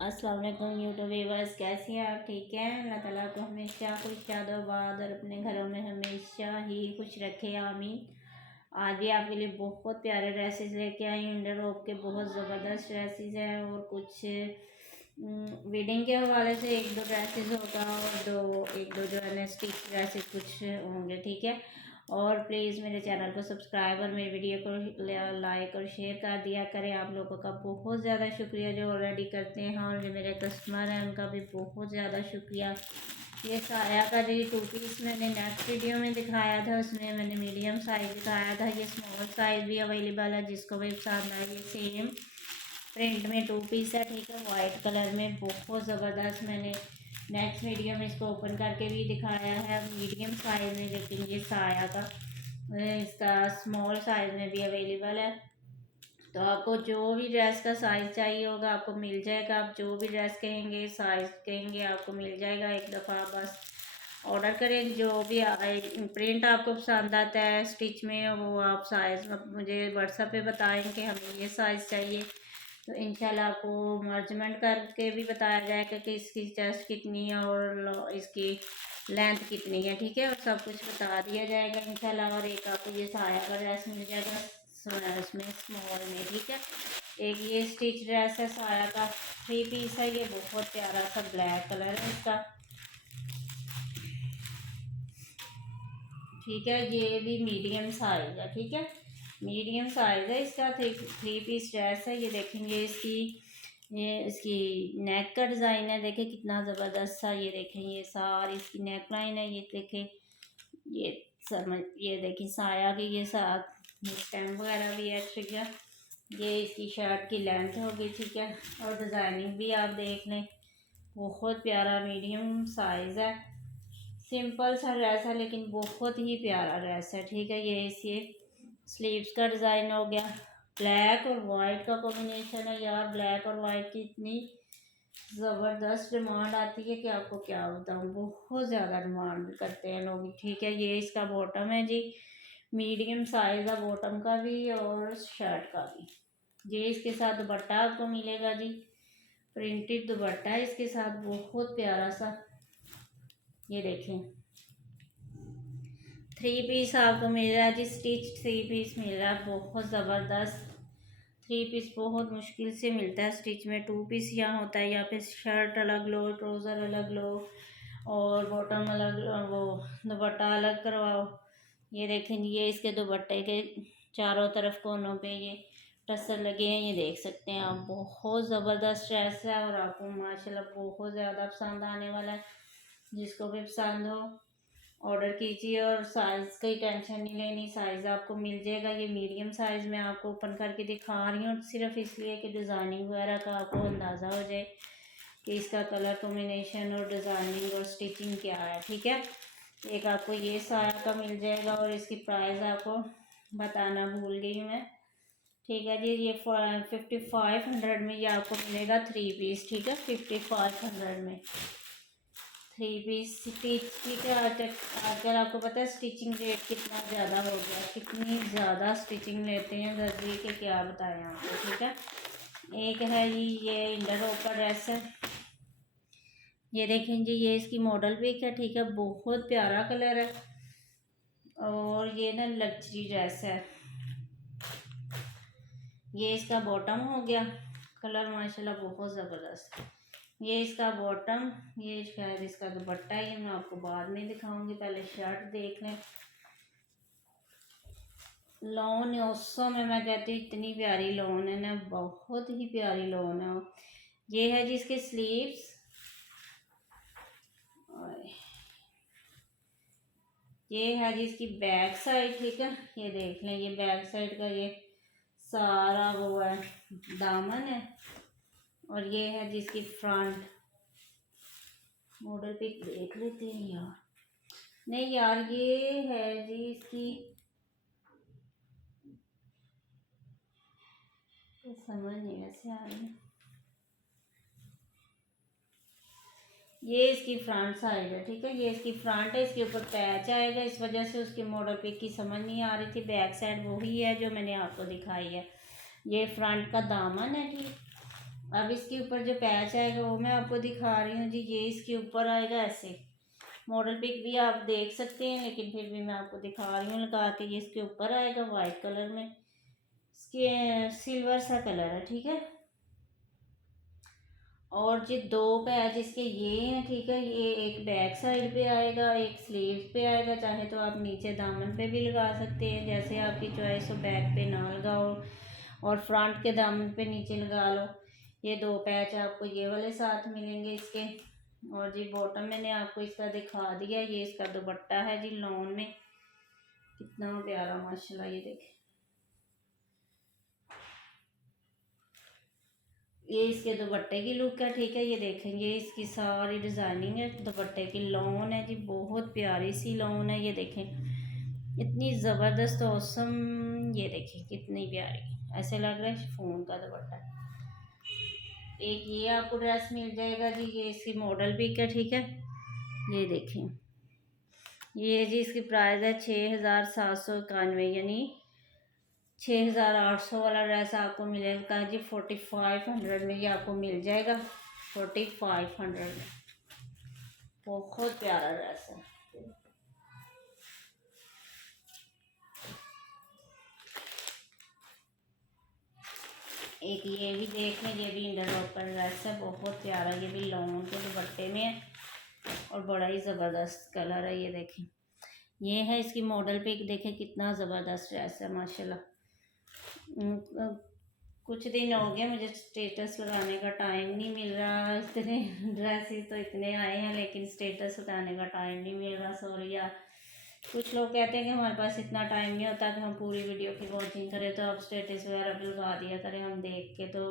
अस्सलाम वालेकुम YouTube viewers, कैसे हैं आप? ठीक हैं। अल्लाह ताला को हमेशा खुश शादाबाद और अपने घरों में हमेशा ही खुश रखे, आमीन। आज भी आपके लिए बहुत प्यारे ड्रेसेस लेके आई हूँ। इंडरलॉक के बहुत ज़बरदस्त ड्रेसेस हैं और कुछ वेडिंग के हवाले से एक दो ड्रेसेस होगा और एक दो जो है ना स्टिच ड्रेसेस कुछ होंगे, ठीक है। और प्लीज़ मेरे चैनल को सब्सक्राइब और मेरी वीडियो को लाइक और शेयर कर दिया करें। आप लोगों का बहुत ज़्यादा शुक्रिया जो ऑलरेडी करते हैं, और जो मेरे कस्टमर हैं उनका भी बहुत ज़्यादा शुक्रिया। ये साया का जो 2 पीस मैंने नेक्स्ट वीडियो में दिखाया था, उसमें मैंने मीडियम साइज़ दिखाया था। ये स्मॉल साइज़ भी अवेलेबल है, जिसको भी पसंद आए। ये सेम प्रिंट में 2 पीस है, ठीक है, वाइट कलर में बहुत ज़बरदस्त। मैंने नेक्स्ट वीडियो में इसको ओपन करके भी दिखाया है मीडियम साइज़ में, लेकिन ये साया का इसका स्मॉल साइज़ में भी अवेलेबल है। तो आपको जो भी ड्रेस का साइज़ चाहिए होगा आपको मिल जाएगा। आप जो भी ड्रेस कहेंगे, साइज़ कहेंगे, आपको मिल जाएगा। एक दफ़ा बस ऑर्डर करें, जो भी प्रिंट आपको पसंद आता है स्टिच में, वो आप साइज़ मुझे व्हाट्सएप पे बताएं कि हमें ये साइज़ चाहिए। तो इंशाल्लाह आपको मर्जमेंट करके भी बताया जाएगा कि इसकी चेस्ट कितनी है और इसकी लेंथ कितनी है, ठीक है, और सब कुछ बता दिया जाएगा इंशाल्लाह। और एक आपको ये साया का ड्रेस मिल जाएगा इसमें स्मॉल में, ठीक है। एक ये स्टिच ड्रेस है साया का, 3 पीस है। ये बहुत प्यारा सा ब्लैक कलर है इसका, ठीक है। ये भी मीडियम साइज है, ठीक है, मीडियम साइज है इसका। 3 पीस ड्रेस है। ये देखेंगे इसकी नेक का डिज़ाइन है, देखें कितना ज़बरदस्त सा। ये देखें ये सारी इसकी नेक लाइन है। ये देखें ये ये देखिए साया की ये साथ स्टैम्प वगैरह भी है, ठीक है। ये इसकी शर्ट की लेंथ होगी, ठीक है, और डिज़ाइनिंग भी आप देख लें, बहुत प्यारा मीडियम साइज़ है। सिंपल सा ड्रेस है लेकिन बहुत ही प्यारा ड्रेस है, ठीक है। ये इसके स्लीव्स का डिज़ाइन हो गया, ब्लैक और वाइट का कॉम्बिनेशन है यार। ब्लैक और वाइट की इतनी ज़बरदस्त डिमांड आती है कि आपको क्या बताऊँ, बहुत ज़्यादा डिमांड करते हैं लोग, ठीक है। ये इसका बॉटम है जी, मीडियम साइज़ है बॉटम का भी और शर्ट का भी। ये इसके साथ दुपट्टा आपको मिलेगा जी, प्रिंटेड दुपट्टा है इसके साथ, बहुत प्यारा सा। ये देखें 3 पीस आपको मिल रहा है जी, स्टिच 3 पीस मिल रहा है, बहुत ज़बरदस्त। 3 पीस बहुत मुश्किल से मिलता है स्टिच में। 2 पीस यहाँ होता है, या फिर शर्ट अलग लो, ट्राउज़र अलग लो और बॉटम अलग लो, वो दुपट्टा अलग करवाओ। ये देखें ये इसके दुपट्टे के चारों तरफ कोनों पे ये टसर लगे हैं, ये देख सकते हैं आप। बहुत ज़बरदस्त ड्रेस है और आपको माशाल्लाह बहुत ज़्यादा पसंद आने वाला है। जिसको भी पसंद हो ऑर्डर कीजिए, और साइज़ की टेंशन नहीं लेनी, साइज़ आपको मिल जाएगा। ये मीडियम साइज़ में आपको ओपन करके दिखा रही हूँ, सिर्फ इसलिए कि डिज़ाइनिंग वगैरह का आपको अंदाज़ा हो जाए कि इसका कलर कॉम्बिनेशन और डिज़ाइनिंग और स्टिचिंग क्या है, ठीक है। एक आपको ये साया का मिल जाएगा और इसकी प्राइस आपको बताना भूल गई मैं, ठीक है जी। ये 5500 में ये आपको मिलेगा 3 पीस, ठीक है, 5500 में 3 पीस स्टिच, ठीक है। आजकल आपको पता है स्टिचिंग रेट कितना ज़्यादा हो गया, कितनी ज़्यादा स्टिचिंग लेते हैं दर्जी के, क्या बताएं आपको, ठीक है। एक है ये इंडरलॉक का ड्रेस है। ये देखें जी ये इसकी मॉडल पिक है, ठीक है, बहुत प्यारा कलर है और ये ना लग्जरी ड्रेस है। ये इसका बॉटम हो गया, कलर माशाल्लाह बहुत ज़बरदस्त। ये इसका बॉटम, ये शायद इसका दुपट्टा है, ये मैं आपको बाद में दिखाऊंगी, पहले शर्ट देख लें। लॉन है उसो में, मैं कहती हूँ इतनी प्यारी लॉन है ना, बहुत ही प्यारी लॉन है। ये है जी इसके स्लीव्स, ये है जी इसकी बैक साइड, ठीक है। ये देख लें ये बैक साइड का ये सारा वो है दामन है, और ये है जिसकी फ्रंट मॉडल पिक देख लेते हैं यार। नहीं यार ये है जी इसकी, तो समझ नहीं वैसे आ रही, ये इसकी फ्रंट साइड है, ठीक है। ये इसकी फ्रंट है, इसके ऊपर पैच आएगा, इस वजह से उसकी मॉडल पिक की समझ नहीं आ रही थी। बैक साइड वही है जो मैंने आपको दिखाई है। ये फ्रंट का दामन है, ठीक, अब इसके ऊपर जो पैच आएगा वो मैं आपको दिखा रही हूँ जी। ये इसके ऊपर आएगा ऐसे। मॉडल पिक भी आप देख सकते हैं, लेकिन फिर भी मैं आपको दिखा रही हूँ लगा के। ये इसके ऊपर आएगा वाइट कलर में, इसके सिल्वर सा कलर है, ठीक है। और जो दो पैच इसके ये हैं, ठीक है। ये एक बैक साइड पे आएगा, एक स्लीव्स पे आएगा। चाहे तो आप नीचे दामन पे भी लगा सकते हैं, जैसे आपकी चॉइस हो। बैक पे ना लगाओ और फ्रंट के दामन पे नीचे लगा लो। ये दो पैच आपको ये वाले साथ मिलेंगे इसके। और जी बॉटम मैंने आपको इसका दिखा दिया। ये इसका दुपट्टा है जी लॉन में, कितना प्यारा माशाल्लाह। ये देखें, ये इसके दुपट्टे की लुक है, ठीक है। ये देखेंगे इसकी सारी डिज़ाइनिंग है दुपट्टे की। लॉन है जी, बहुत प्यारी सी लॉन है। ये देखें इतनी ज़बरदस्त औसम। ये देखें कितनी प्यारी, ऐसे लग रहा है शिफॉन का दुपट्टा। एक ये आपको ड्रेस मिल जाएगा जी। ये इसकी मॉडल पिक है, ठीक है। ये देखें, ये जी इसकी प्राइस है 6,791, यानी 6,800 वाला ड्रेस आपको मिलेगा जी 4,500 में। ये आपको मिल जाएगा 4,500 में। बहुत प्यारा ड्रेस है। एक ये भी देख लें, ये भी इंटरलॉकर ड्रेस है, बहुत प्यारा। ये भी लॉन के दुपट्टे में है और बड़ा ही ज़बरदस्त कलर है। ये देखें, ये है इसकी मॉडल पिक। देखें कितना ज़बरदस्त ड्रेस है माशाल्लाह। कुछ दिन हो गए मुझे स्टेटस लगाने का टाइम नहीं मिल रहा। इतने ड्रेसेस तो इतने आए हैं, लेकिन स्टेटस लगाने का टाइम नहीं मिल रहा, सॉरी यार। कुछ लोग कहते हैं कि हमारे पास इतना टाइम नहीं होता कि हम पूरी वीडियो की वॉचिंग करें, तो आप स्टेटस वगैरह भी लगा दिया करें, हम देख के तो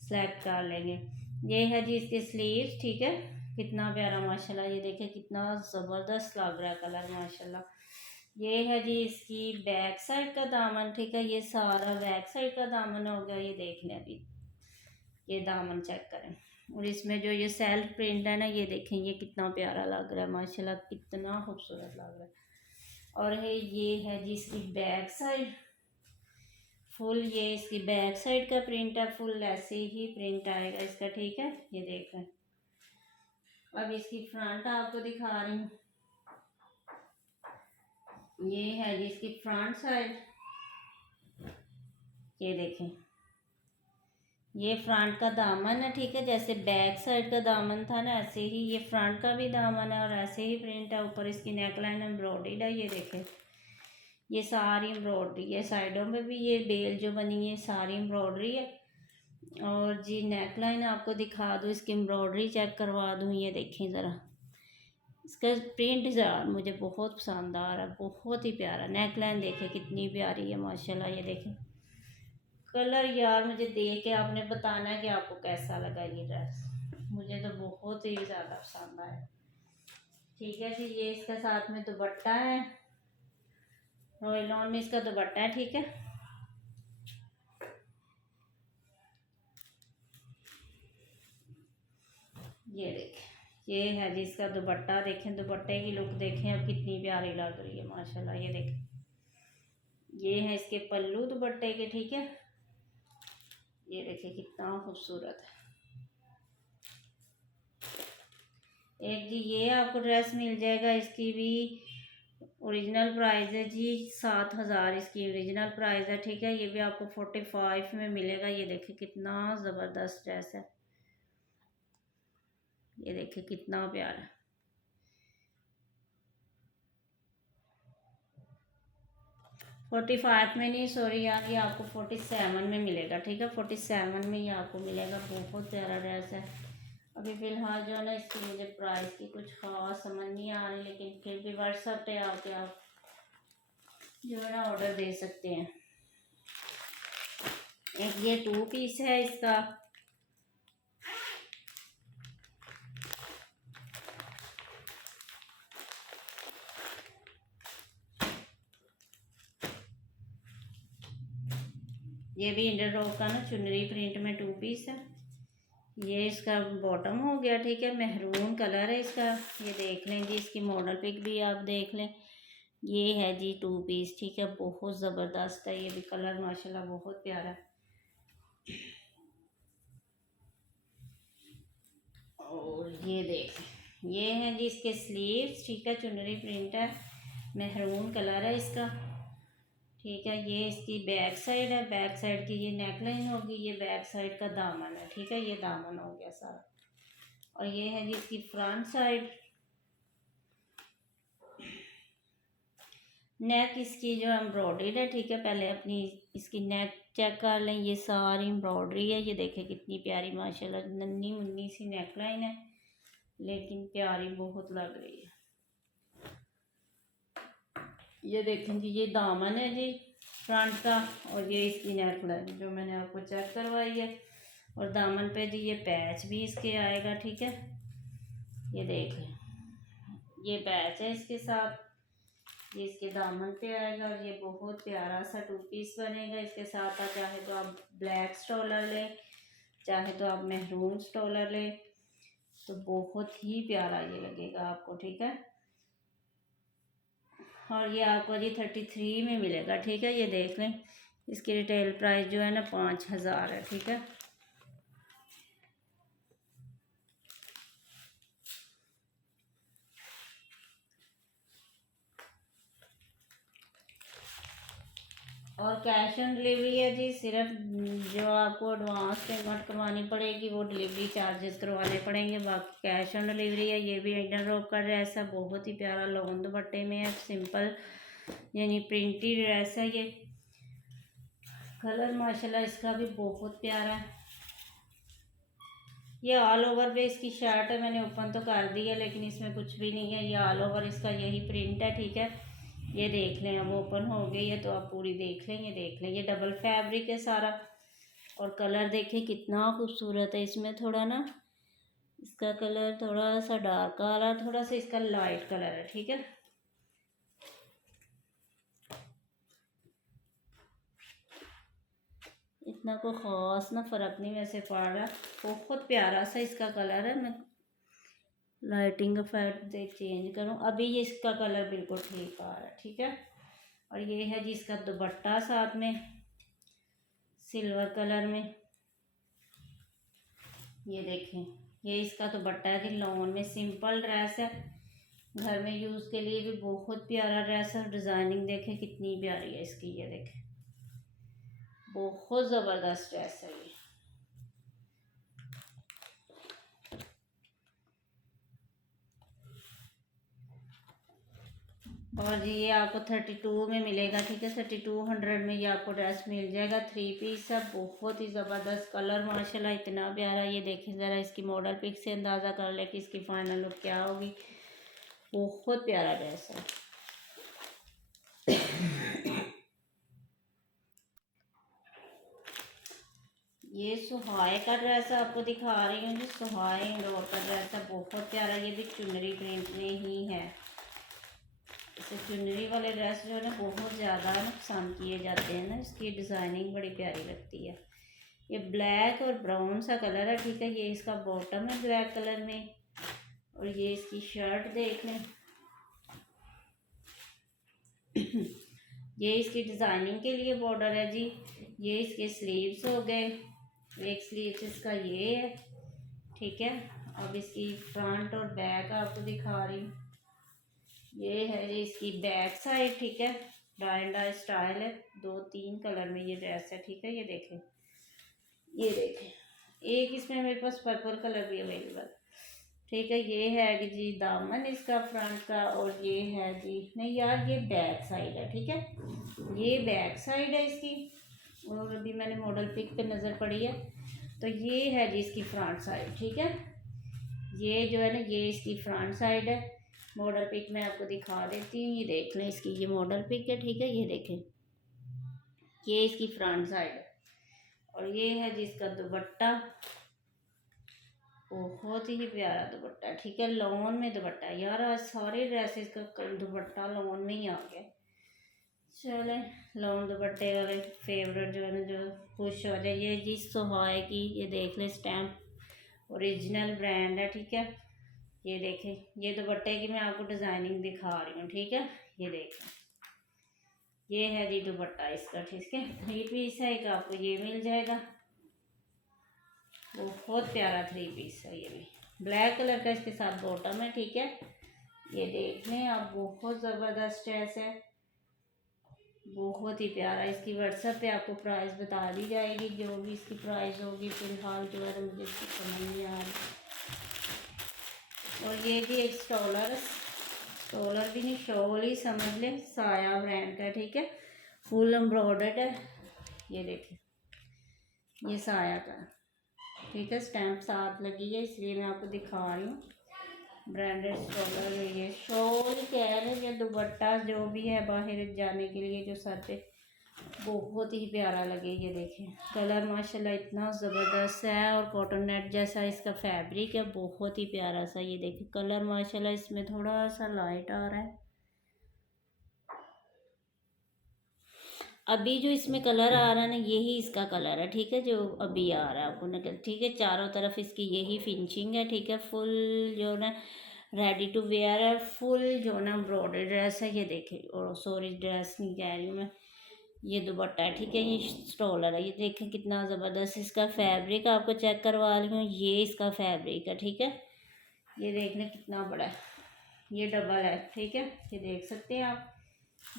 सेलेक्ट कर लेंगे। ये है जी इसके स्लीव्स, ठीक है। कितना प्यारा माशाल्लाह। ये देखिए कितना ज़बरदस्त लग रहा है कलर माशाल्लाह। ये है जी इसकी बैक साइड का दामन, ठीक है। ये सारा बैक साइड का दामन हो गया। ये देख लें अभी, ये दामन चेक करें। और इसमें जो ये सेल्फ प्रिंट है ना, ये देखें ये कितना प्यारा लग रहा है माशाल्लाह, कितना खूबसूरत लग रहा है। और ये है जी इसकी बैक साइड फुल। ये इसकी बैक साइड का प्रिंट है, फुल ऐसे ही प्रिंट आएगा इसका, ठीक है। ये देखें, अब इसकी फ्रंट आपको दिखा रही हूँ। ये है जी इसकी फ्रंट साइड। ये देखें, ये फ्रंट का दामन है, ठीक है। जैसे बैक साइड का दामन था ना, ऐसे ही ये फ्रंट का भी दामन है और ऐसे ही प्रिंट है। ऊपर इसकी नेकलाइन एम्ब्रॉयडर्ड है। ये देखें, ये सारी एम्ब्रॉयडरी है। साइडों में भी ये बेल जो बनी है सारी एम्ब्रॉयडरी है। और जी नेकलाइन आपको दिखा दूँ, इसकी एम्ब्रॉयडरी चेक करवा दूँ। ये देखें ज़रा, इसका प्रिंट ज़रा मुझे बहुत पसंद आ रहा है, बहुत ही प्यारा। नेकलाइन देखें कितनी प्यारी है माशाल्लाह। ये देखें कलर, यार मुझे देख के आपने बताना है कि आपको कैसा लगा ये ड्रेस। मुझे तो बहुत ही ज़्यादा पसंद आया, ठीक है जी। ये इसका साथ में दुपट्टा है, रॉयल लॉन में इसका दुपट्टा है, ठीक है। ये देखें, ये है जी इसका दुपट्टा। देखें दुपट्टे की लुक देखें अब कितनी प्यारी लग रही है माशाल्लाह। ये देखें, ये है इसके पल्लू दुपट्टे के, ठीक है। ये देखिए कितना खूबसूरत है। एक जी ये आपको ड्रेस मिल जाएगा, इसकी भी ओरिजिनल प्राइस है जी 7,000 इसकी ओरिजिनल प्राइस है, ठीक है। ये भी आपको 45 में मिलेगा। ये देखिए कितना ज़बरदस्त ड्रेस है। ये देखिए कितना प्यारा। 45 में नहीं, सॉरी यार, ये आपको 47 में मिलेगा, ठीक है। 47 में ये आपको मिलेगा। बहुत प्यारा ड्रेस है। अभी फ़िलहाल जो है ना, इसकी मुझे प्राइस की कुछ ख़ास समझ नहीं आ रही, लेकिन फिर भी व्हाट्सएप पे आके आप जो है ना ऑर्डर दे सकते हैं। एक ये 2 पीस है इसका। ये भी इंटरलॉक का ना चुनरी प्रिंट में 2 पीस है। ये इसका बॉटम हो गया, ठीक है। मेहरून कलर है इसका। ये देख लें जी, इसकी मॉडल पिक भी आप देख लें। ये है जी 2 पीस, ठीक है। बहुत ज़बरदस्त है ये भी कलर माशाल्लाह, बहुत प्यारा। ये देखें, ये है जी इसके स्लीव्स, ठीक है। चुनरी प्रिंट है, मेहरून कलर है इसका, ठीक है। ये इसकी बैक साइड है, बैक साइड की ये नेकलाइन होगी, ये बैक साइड का दामन है, ठीक है। ये दामन हो गया सारा। और ये है जी इसकी फ्रंट साइड। नेक इसकी जो एम्ब्रॉयडरी है, ठीक है। पहले अपनी इसकी नेक चेक कर लें, ये सारी एम्ब्रॉयडरी है। ये देखें कितनी प्यारी माशाल्लाह, नन्ही मुन्नी सी नेकलाइन है, लेकिन प्यारी बहुत लग रही है। ये देखें जी, ये दामन है जी फ्रंट का, और ये इसकी नेकलाइन जो मैंने आपको चेक करवाई है। और दामन पे जी ये पैच भी इसके आएगा, ठीक है। ये देख लें, ये पैच है इसके साथ, ये इसके दामन पे आएगा। और ये बहुत प्यारा सा 2 पीस बनेगा इसके साथ। आप चाहे तो आप ब्लैक स्टॉलर लें, चाहे तो आप मेहरून स्टॉलर लें, तो बहुत ही प्यारा ये लगेगा आपको, ठीक है। और ये आपको जी 33 में मिलेगा, ठीक है। ये देख लें, इसकी रिटेल प्राइस जो है ना 5000 है, ठीक है। और कैश ऑन डिलीवरी है जी, सिर्फ जो आपको एडवांस पेमेंट करवानी पड़ेगी वो डिलीवरी चार्जेस करवाने पड़ेंगे, बाकी कैश ऑन डिलीवरी है। ये भी इंडियन रोप का ड्रेस है, बहुत ही प्यारा लॉन दुपट्टे में है, सिंपल यानी प्रिंटेड ड्रेस है। ये कलर माशाल्लाह इसका भी बहुत प्यारा है। ये ऑल ओवर पे इसकी शर्ट है, मैंने ओपन तो कर दी है लेकिन इसमें कुछ भी नहीं है। ये ऑल ओवर इसका यही प्रिंट है, ठीक है। ये देख लें, अब ओपन हो गई है तो आप पूरी देख लें। ये देख लें, ये डबल फैब्रिक है सारा। और कलर देखें कितना खूबसूरत है, इसमें थोड़ा ना इसका कलर थोड़ा सा डार्क आ रहा है, थोड़ा सा इसका लाइट कलर है, ठीक है। इतना कोई ख़ास ना फ़र्क नहीं वैसे पड़ रहा, बहुत प्यारा सा इसका कलर है। मैं लाइटिंग इफेक्ट से चेंज करूँ, अभी ये इसका कलर बिल्कुल ठीक आ रहा है, ठीक है। और ये है जी इसका दुपट्टा साथ में सिल्वर कलर में। ये देखें, ये इसका दुपट्टा है जी लॉन में, सिंपल ड्रेस है, घर में यूज़ के लिए भी बहुत प्यारा ड्रेस है। डिज़ाइनिंग देखें कितनी प्यारी है इसकी, ये देखें बहुत ज़बरदस्त ड्रेस है ये। और जी ये आपको 32 में मिलेगा, ठीक है। 3200 में ये आपको ड्रेस मिल जाएगा। 3 पीस है, बहुत ही ज़बरदस्त कलर माशाल्लाह इतना प्यारा। ये देखें ज़रा, इसकी मॉडल पिक से अंदाज़ा कर ले कि इसकी फाइनल लुक क्या होगी। बहुत प्यारा ड्रेस है। ये सुहाए का ड्रेस आपको दिखा रही हूँ जी, सुहाए इंडोर का ड्रेस है, बहुत प्यारा। ये भी चुनरी प्रिंट में ही है। इसे चुनरी वाले ड्रेस जो है ना बहुत ज़्यादा ना पसंद किए जाते हैं ना, इसकी डिज़ाइनिंग बड़ी प्यारी लगती है। ये ब्लैक और ब्राउन सा कलर है, ठीक है। ये इसका बॉटम है ब्लैक कलर में, और ये इसकी शर्ट देख लें। ये इसकी डिज़ाइनिंग के लिए बॉर्डर है जी। ये इसके स्लीव्स हो गए, एक स्लीव्स इसका ये है, ठीक है। अब इसकी फ्रंट और बैक आपको दिखा रही हूँ। ये है जी इसकी बैक साइड, ठीक है। डाई एंड डाई स्टाइल है, 2-3 कलर में ये ड्रेस है, ठीक है। ये देखें, ये देखें, एक इसमें मेरे पास पर्पल कलर भी अवेलेबल, ठीक है। ये है कि जी दामन इसका फ्रंट का, और ये है जी, नहीं यार ये बैक साइड है, ठीक है। ये बैक साइड है इसकी, और अभी मैंने मॉडल पिक पे नज़र पड़ी है, तो ये है जी इसकी फ्रंट साइड, ठीक है। ये जो है ना, ये इसकी फ्रंट साइड है। मॉडल पिक मैं आपको दिखा देती हूँ, ये देख लें, इसकी ये मॉडल पिक है, ठीक है। ये देखें, ये इसकी फ्रंट साइड है। और ये है जिसका दुपट्टा, बहुत ही प्यारा दुपट्टा, ठीक है। लॉन में दुपट्टा, यार आज सारे ड्रेसेस का दुपट्टा लॉन में ही आ गया। चले, लॉन दुपट्टे वाले फेवरेट जो है ना, जो खुश हो जाए। ये जी सुहाए की, ये देख लें स्टैम्प ओरिजिनल ब्रांड है, ठीक है। ये देखें, ये दुपट्टे की मैं आपको डिज़ाइनिंग दिखा रही हूँ, ठीक है। ये देखें, ये है जी दुपट्टा इसका, ठीक है। 3 पीस है, एक आपको ये मिल जाएगा, बहुत प्यारा 3 पीस है ये भी ब्लैक कलर का इसके साथ बॉटम है, ठीक है। ये देख लें आप, बहुत ज़बरदस्त ड्रेस है, बहुत ही प्यारा। इसकी व्हाट्सएप पे आपको प्राइस बता दी जाएगी, जो भी इसकी प्राइस होगी। फ़िलहाल जो है मुझे इसकी समझ नहीं आ रही। और ये भी एक स्टॉलर भी नहीं, शॉल ही समझ लें, साया ब्रांड का, ठीक है। फुल एम्ब्रॉयडर्ड है, ये देखिए, ये साया का, ठीक है। स्टैम्प साथ लगी है, इसलिए मैं आपको दिखा रही हूँ। ब्रांडेड स्टॉलर है ये। शॉल कह रहे हैं, दुपट्टा जो भी है बाहर जाने के लिए जो सर पे, बहुत ही प्यारा लगे। ये देखें, कलर माशाल्लाह इतना ज़बरदस्त है, और कॉटन नेट जैसा इसका फैब्रिक है, बहुत ही प्यारा सा। ये देखें कलर माशाल्लाह इसमें थोड़ा सा लाइट आ रहा है। अभी जो इसमें कलर आ रहा है ना, यही इसका कलर है, ठीक है, जो अभी आ रहा है आपको ना, ठीक है। चारों तरफ इसकी यही फिनिशिंग है, ठीक है। फुल जो ना रेडी टू वेयर है, फुल जो ना एम्ब्रॉयडरी ड्रेस है। ये देखें, और सॉरी ड्रेस नहीं कह रही हूँ मैं, ये दुपट्टा है, ठीक है। ये स्टॉलर है, ये देखें कितना ज़बरदस्त इसका फैब्रिक आपको चेक करवा रही हूँ। ये इसका फैब्रिक है, ठीक है। ये देखने कितना बड़ा है, ये डबल है, ठीक है। ये देख सकते हैं आप,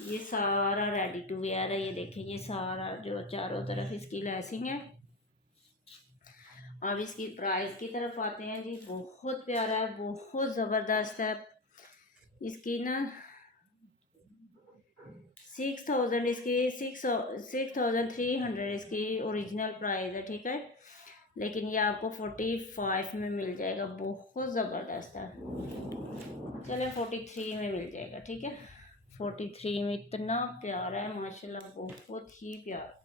ये सारा रेडी टू वेयर है। ये देखें, ये सारा जो चारों तरफ इसकी लेसिंग है। अब इसकी प्राइस की तरफ आते हैं जी। बहुत प्यारा है, बहुत ज़बरदस्त है। इसकी ना 6000 इसकी 6300 इसकी ओरिजिनल प्राइस है, ठीक है। लेकिन ये आपको 45 में मिल जाएगा, बहुत ज़बरदस्त है। चले 43 में मिल जाएगा, ठीक है। 43 में इतना प्यारा है माशाल्लाह, बहुत ही प्यारा।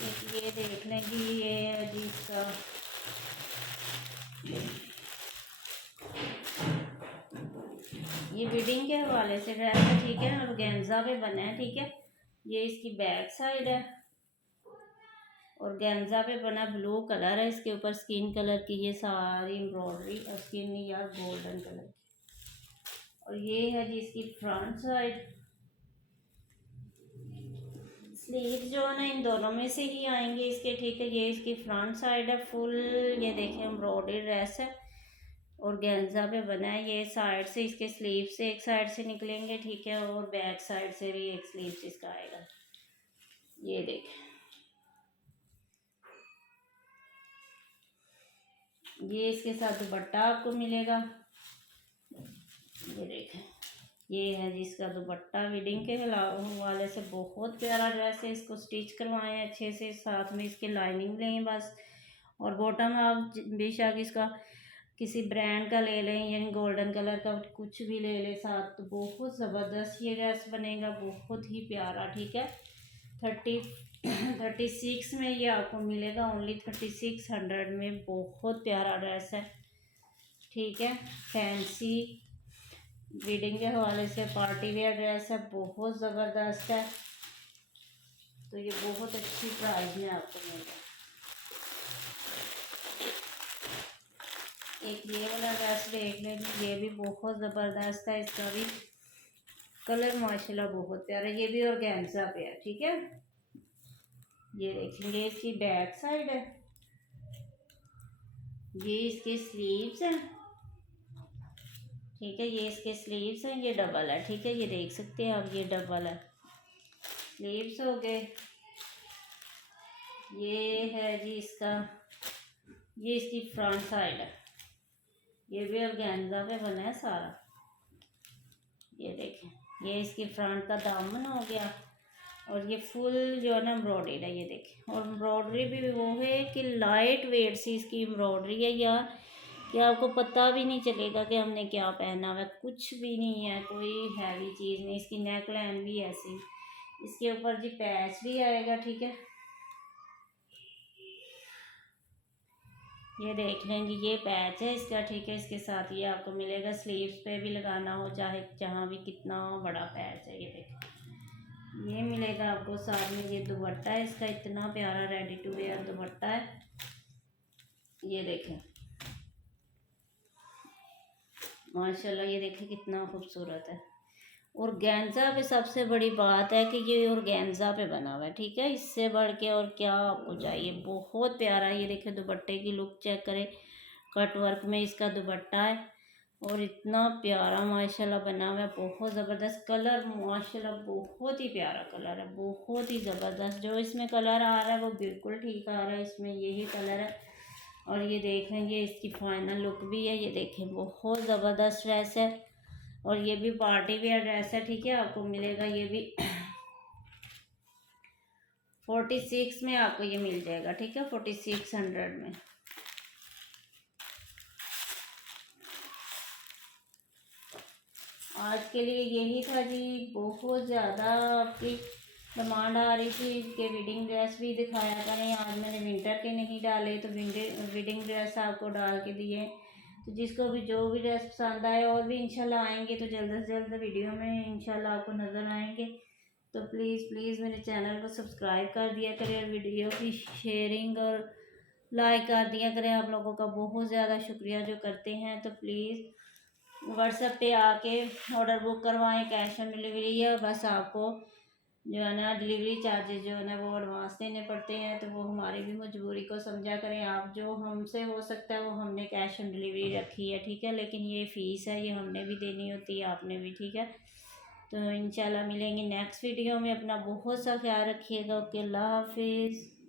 एक ये देख लें कि ये है जी इसका, ये बिडिंग के हवाले से ड्रेस है, ठीक है। और गेंजा पे बना है, ठीक है। ये इसकी बैक साइड है, और गेंजा पे बना ब्लू कलर है। इसके ऊपर स्किन कलर की ये सारी एम्ब्रॉयडरी, और स्किन या गोल्डन कलर की। और ये है जी इसकी फ्रंट साइड। स्लीव जो है ना इन दोनों में से ही आएंगे इसके, ठीक है। ये इसकी फ्रंट साइड है फुल, ये देखें एम्ब्रॉयडरी ड्रेस है, और गेंजा पे बना है। ये साइड से इसके स्लीव से एक साइड से निकलेंगे, ठीक है, और बैक साइड से भी एक स्लीव से इसका आएगा। ये देखें, ये इसके साथ दुपट्टा आपको मिलेगा। ये देखें, ये है जिसका दुपट्टा। वेडिंग के हवाले से बहुत प्यारा ड्रेस है। इसको स्टिच करवाएं अच्छे से, साथ में इसके लाइनिंग लें बस। और बॉटम आप बेशक इसका किसी ब्रांड का ले लें, यानी गोल्डन कलर का कुछ भी ले लें साथ, तो बहुत ज़बरदस्त ये ड्रेस बनेगा, बहुत ही प्यारा, ठीक है। 36 में ये आपको मिलेगा, ओनली 3600 में। बहुत प्यारा ड्रेस है, ठीक है। फैंसी वेडिंग के हवाले से पार्टी वेयर ड्रेस है, बहुत ज़बरदस्त है। तो ये बहुत अच्छी प्राइस में आपको मिलेगा। एक ये वाला ड्रेस देख लेंगे, ये भी बहुत ज़बरदस्त है। इसका भी कलर माशाल्लाह बहुत प्यारा, ये भी ऑर्गेन्जा पे है, ठीक है। ये देखेंगे, इसकी बैक साइड है, ये इसके स्लीव्स हैं, ठीक है। ये इसके स्लीव्स हैं, ये डबल है, ठीक है। ये देख सकते हैं आप, ये डबल है, स्लीव्स हो गए। ये है जी इसका, ये इसकी फ्रंट साइड है, ये भी ऑर्गेन्जा पे बना है सारा। ये देखें, ये इसकी फ्रंट का दामन हो गया, और ये फुल जो है ना एम्ब्रॉयडरी है। ये देखें, और एम्ब्रॉयडरी भी वो है कि लाइट वेट सी इसकी एम्ब्रॉयडरी है यार, कि आपको पता भी नहीं चलेगा कि हमने क्या पहना हुआ है। कुछ भी नहीं है, कोई हैवी चीज़ नहीं। इसकी नेक लाइन भी ऐसी, इसके ऊपर जी पैच भी आएगा, ठीक है। ये देख लेंगे, ये पैच है इसका, ठीक है। इसके साथ ये आपको मिलेगा, स्लीव्स पे भी लगाना हो चाहे जहाँ भी, कितना बड़ा पैच है। ये देखें, ये मिलेगा आपको साथ में। ये दुपट्टा है इसका, इतना प्यारा रेडी टू वेयर दुपट्टा है। ये देखें माशाल्लाह, ये देखें कितना खूबसूरत है। ऑर्गेन्जा पे सबसे बड़ी बात है कि ये ऑर्गेन्जा पे बना हुआ है, ठीक है। इससे बढ़ के और क्या आपको चाहिए। बहुत प्यारा, ये देखिए दुपट्टे की लुक चेक करें। कट वर्क में इसका दुपट्टा है और इतना प्यारा माशाल्लाह बना हुआ है। बहुत ज़बरदस्त कलर, माशाल्लाह बहुत ही प्यारा कलर है, बहुत ही ज़बरदस्त। जो इसमें कलर आ रहा है वो बिल्कुल ठीक आ रहा है, इसमें यही कलर है। और ये देखेंगे इसकी फाइनल लुक भी है, ये देखें बहुत ज़बरदस्त ड्रेस है। और ये भी पार्टी वेयर ड्रेस है, ठीक है। आपको मिलेगा ये भी 46 में आपको ये मिल जाएगा, ठीक है, 4600 में। आज के लिए यही था जी। बहुत ज़्यादा आपकी डिमांड आ रही थी कि वेडिंग ड्रेस भी दिखाया करें। आज मैंने विंटर के नहीं डाले तो वेडिंग ड्रेस आपको डाल के दिए। तो जिसको भी जो भी ड्रेस पसंद आए, और भी इंशाल्लाह आएंगे तो जल्द से जल्द वीडियो में इंशाल्लाह आपको नज़र आएंगे। तो प्लीज़ प्लीज़ मेरे चैनल को सब्सक्राइब कर दिया करें और वीडियो की शेयरिंग और लाइक कर दिया करें। आप लोगों का बहुत ज़्यादा शुक्रिया जो करते हैं। तो प्लीज़ व्हाट्सएप पे आके ऑर्डर बुक करवाएं, कैश ऑन डिलीवरी है। बस आपको जो है ना डिलीवरी चार्जेस जो है ना वो एडवांस देने पड़ते हैं। तो वो हमारी भी मजबूरी को समझा करें आप। जो हमसे हो सकता है वो हमने कैश ऑन डिलीवरी रखी है, ठीक है। लेकिन ये फ़ीस है, ये हमने भी देनी होती है, आपने भी, ठीक है। तो इंशाल्लाह मिलेंगे नेक्स्ट वीडियो में। अपना बहुत सा ख्याल रखिएगा। ओके, अल्लाह हाफिज़।